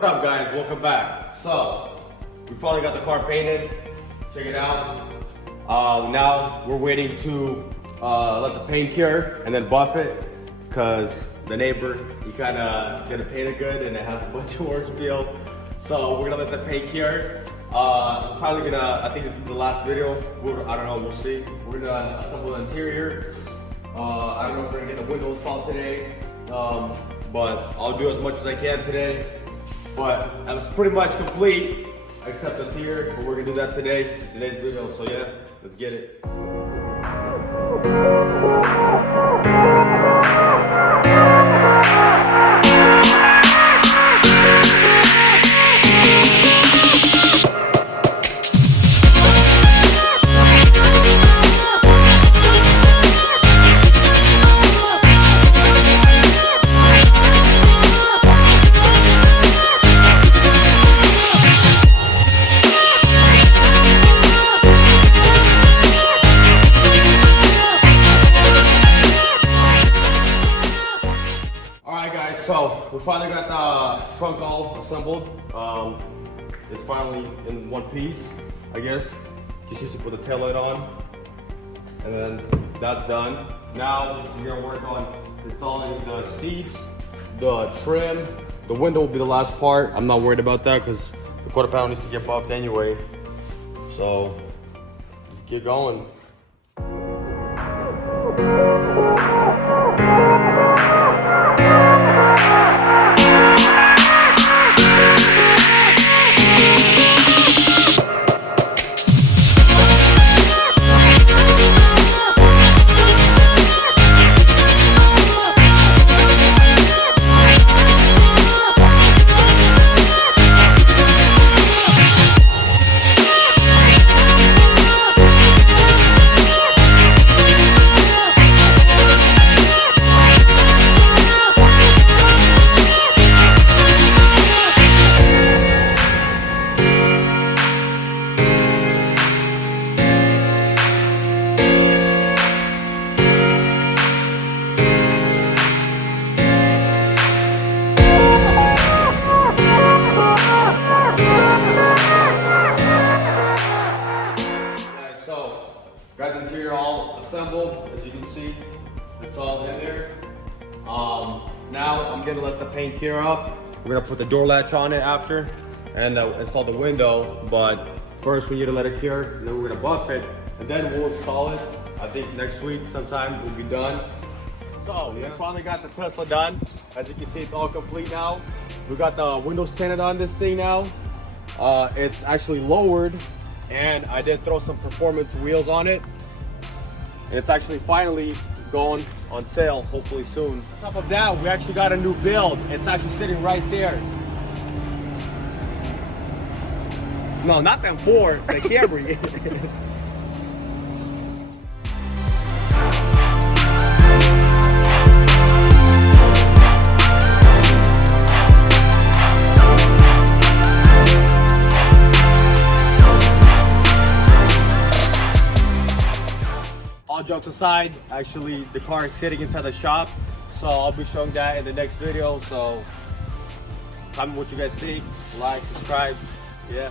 What up guys, welcome back. So, we finally got the car painted. Check it out. Now we're waiting to let the paint cure and then buff it, because the neighbor, he kinda didn't paint it good and it has a bunch of orange peel. So we're gonna let the paint cure. We're probably gonna, I think this is the last video. I don't know, we'll see. We're gonna assemble the interior. I don't know if we're gonna get the windows installed today, but I'll do as much as I can today. But that was pretty much complete, except the tier, but we're gonna do that today, in today's video, so yeah, let's get it. So we finally got the trunk all assembled. It's finally in one piece, I guess. Just used to put the tail light on, and then that's done. Now we're gonna work on installing the seats, the trim. The window will be the last part. I'm not worried about that because the quarter panel needs to get buffed anyway. So let's get going. Got the interior all assembled, as you can see. It's all in there. Now I'm gonna let the paint cure up. We're gonna put the door latch on it after and install the window. But first we need to let it cure, and then we're gonna buff it, and then we'll install it. I think next week sometime we'll be done. So we finally got the Tesla done. As you can see, it's all complete now. We got the windows tinted on this thing now. It's actually lowered, and I did throw some performance wheels on it. It's actually finally going on sale, hopefully soon. On top of that, we actually got a new build. It's actually sitting right there. No, not them four, the Camry. All jokes aside, actually the car is sitting inside the shop, so I'll be showing that in the next video. So comment what you guys think, like, subscribe, yeah.